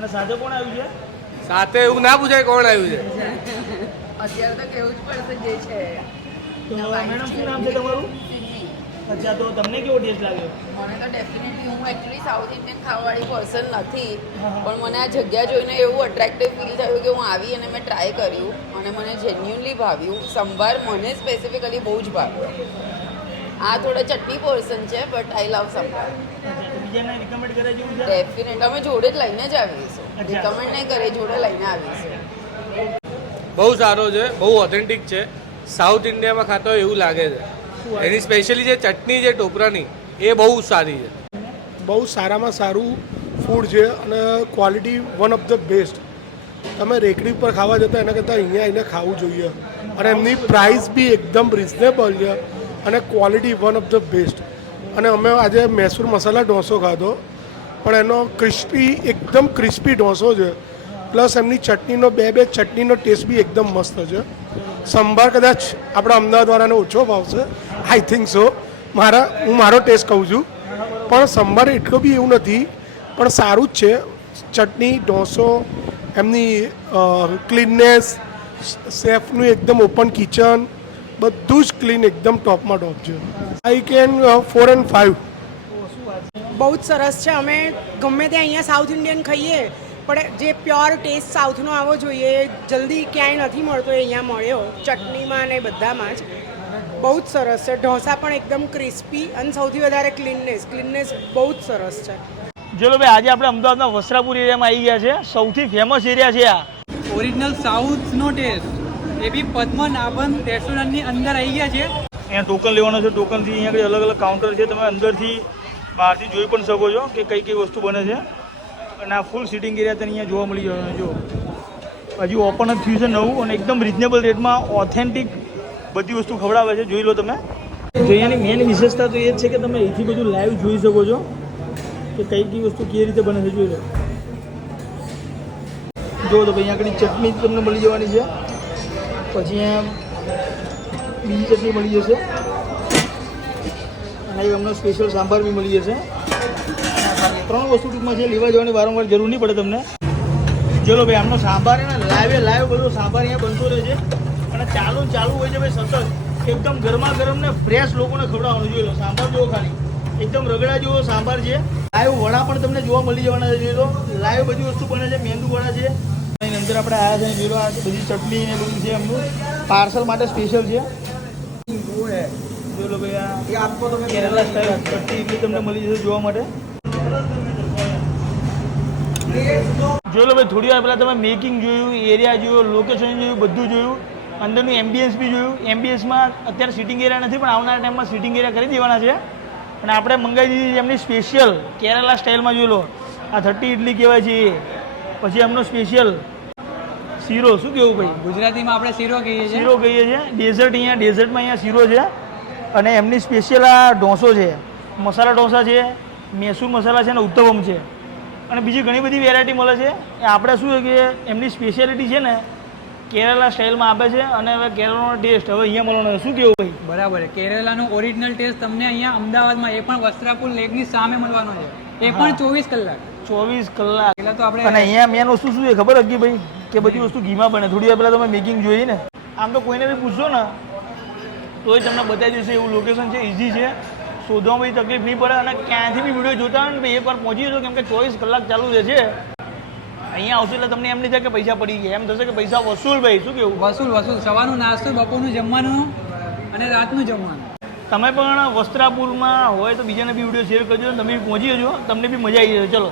અને સાથે કોણ આવ્યું છે? સાથે એવું ના પૂછાય કોણ આવ્યું છે. અત્યારે તો કેવું જ પડશે જે છે. તો મેડમ શું નામ છે તમારું? અચ્છા તો તમને કેવો ટેસ્ટ લાગ્યો? મને તો ડેફિનેટલી હું એકચ્યુઅલી સાઉથ ઇન્ડિયન ખાવાવાળી પર્સન નથી. પણ મને આ જગ્યા જોઈને એવું અટ્રેક્ટિવ ફીલ થયું કે હું આવી અને મેં ટ્રાય કર્યું. અને મને જેન્યુનલી ભાવ્યું. સંભાર મને સ્પેસિફિકલી બહુ જ ભાવ્યો. આ થોડા ચટણી પર્સન છે બટ આઈ લવ સંભાર. બીજાને રિકમેન્ડ કરે જેવું છે? ડેફિનેટ અમે જોડે જ લઈને જ આવીશું. રિકમેન્ડ નહીં કરે જોડે લઈને આવીશું બહુ સારો છે બહુ ઓથેન્ટિક છે. સાઉથ ઇન્ડિયામાં ખાતો એવું લાગે છે. એની સ્પેશિયલી જે ચટણી છે ટોપરાની એ બહુ સારી છે. બહુ સારામાં સારું ફૂડ છે અને quality one of the best તમે રેકડી પર ખાવા જતા એના કરતાં અહીંયા આવીને ખાવું જોઈએ. અને એમની પ્રાઇસ બી એકદમ રિઝનેબલ છે અને quality one of the best અને અમે આજે મૈસૂર મસાલા ઢોસો ખાધો. પણ એનો ક્રિસ્પી એકદમ ક્રિસ્પી ઢોસો છે. પ્લસ એમની ચટણીનો બે બે ચટણીનો ટેસ્ટ બી એકદમ મસ્ત છે. સંભાર કદાચ આપણા અમદાવાદવાળાને ઓછો ભાવશે. આઈ થિંક સો મારા, હું મારો ટેસ્ટ કહું છું. પણ સંભાર એટલો બી એવું નથી. પણ સારું જ છે. ચટણી, ઢોસો, એમની ક્લીનનેસ સેફનું એકદમ ઓપન કિચન બધું જ ક્લીન એકદમ ટોપમાં ટોપ છે. I can four and five બહુ જ સરસ છે. અમે ગમે ત્યાં અહીંયા સાઉથ ઇન્ડિયન ખાઈએ પણ જે પ્યોર ટેસ્ટ સાઉથનો આવો જોઈએ એ જલ્દી ક્યાંય નથી મળતો એ અહીંયા મળ્યો. ચટણીમાં અને બધામાં જ. બહુ જ સરસ છે. ઢોસા પણ એકદમ ક્રિસ્પી અને સૌથી વધારે ક્લીનનેસ ક્લીનનેસ બહુ જ સરસ છે. ચલો ભાઈ આજે આપણે અમદાવાદના વસ્ત્રાપુર એરિયામાં આવી ગયા છે. સૌથી ફેમસ એરિયા છે આ. ઓરિજિનલ સાઉથનો ટેસ્ટ એ બી પદ્મનાભન રેસ્ટોરન્ટની અંદર આવી ગયા છે. અહીંયા ટોકન લેવાનો છે. ટોકનથી અહીંયા આગળ અલગ અલગ કાઉન્ટર છે. તમે અંદરથી બહારથી જોઈ પણ શકો છો કે કઈ કઈ વસ્તુ બને છે. અને આ ફૂલ સિટિંગ એરિયા તને અહીંયા જોવા મળી જવાનું જો, હજી ઓપન જ થયું છે નવું અને એકદમ રિઝનેબલ રેટમાં ઓથેન્ટિક બધી વસ્તુ ખવડાવે છે. જોઈ લો તમે. તો અહીંયાની મેઇન વિશેષતા તો એ જ છે કે તમે અહીંથી બધું લાઈવ જોઈ શકો છો કે કઈ કઈ વસ્તુ કેવી રીતે બને છે. જોઈ લો. જો, તો ભાઈ, અહીંયા ચટણી તમને મળી જવાની છે. પછી અહીંયા બીજી ચટણી મળી જશે. અને અમને સ્પેશિયલ સાંભાર બી મળી જશે. ત્રણ વસ્તુ ટૂંકમાં છે, લેવા જવાની વારંવાર જરૂર નહીં પડે તમને. ચલો ભાઈ, આમનો સાંભાર એને લાઈવે લાઈવ બધો સાંભાર અહીંયા બનતો રહે છે. અને ચાલુ ચાલુ હોય છે ભાઈ સતત. એકદમ ગરમા ગરમ ને ફ્રેશ લોકોને ખવડાવવાનું જોઈ લો સાંભાર જોવો ખાલી. એકદમ રગડા જેવો સાંભાર છે. લાઈવ વડા પણ તમને જોવા મળી જવાના છે, જોઈ લાઈવ બધી વસ્તુ બને છે મેંદુ વડા છે. આપણે આવ્યા છે જોઈ આ બધી ચટણી ને બધું છે એમનું. પાર્સલ માટે સ્પેશિયલ છે. જો લો ભાઈ આ કેરલા સ્ટાઇલ ચટણી એટલી તમને મળી જશે જોવા માટે. જોઈ લો ભાઈ થોડી વાર પહેલાં તમે મેકિંગ જોયું એરિયા જોયું લોકેશન જોયું બધું જોયું. અંદરનું એમ્બિયન્સ બી જોયું. એમ્બિયન્સમાં અત્યારે સિટિંગ એરિયા નથી પણ આવનારા ટાઈમમાં સિટિંગ એરિયા કરી દેવાના છે. અને આપણે મંગાવી દીધી છે એમની સ્પેશિયલ કેરલા સ્ટાઇલમાં જોઈ લો આ થર્ટી ઇડલી કહેવાય છે એ. પછી એમનો સ્પેશિયલ શીરો શું કેવું ભાઈ? ગુજરાતીમાં આપણે શીરો કહીએ છીએ. શીરો કહીએ છીએ. ડેઝર્ટ અહીંયા ડેઝર્ટમાં અહીંયા શીરો છે. અને એમની સ્પેશિયલ આ ઢોસો છે. મસાલા ઢોસા છે મૈસૂર મસાલા છે અને ઉત્તપમ છે. અને બીજી ઘણી બધી વેરાયટી મળે છે. એ આપણે શું છે કે એમની સ્પેશિયાલિટી છે ને કેરલા સ્ટાઇલમાં આપે છે અને હવે કેરળનો ટેસ્ટ હવે અહીંયા મળવાનો શું કેવું ભાઈ? બરાબર કેરેલાનો ઓરિજિનલ ટેસ્ટ તમને અહીંયા અમદાવાદમાં એ પણ વસ્ત્રાપુર લેકની સામે મળવાનો છે. એ પણ ચોવીસ કલાક. ચોવીસ કલાક. એટલે તો અને અહીંયા મેન વસ્તુ શું છે ખબર હતી ભાઈ? કે બધી વસ્તુ ઘીમાં બને. થોડી વાર પહેલાં તમે મેકિંગ જોઈ ને. આમ તો કોઈને બી પૂછશો ને તોય તમને બતાવી દેશે એવું લોકેશન છે ઇઝી છે. શોધવામાં બી તકલીફ નહીં પડે અને ક્યાંથી બી વીડિયો જોતા હોય ને એકવાર પહોંચી જશો કેમ કે ચોવીસ કલાક ચાલુ રહે છે અહીંયા આવશે એટલે તમને એમ નહીં થાય કે પૈસા પડી ગયા. એમ થશે કે પૈસા વસૂલ ભાઈ શું કેવું? વસૂલ વસૂલ. સવારનું નાસ્તો બપોરનું જમવાનું અને રાતનું જમવાનું. તમે પણ વસ્ત્રાપુરમાં હોય તો બીજાને બી વીડિયો શેર કરજો તમે બી પહોંચી જજો. તમને બી મજા આવી જશે. ચલો.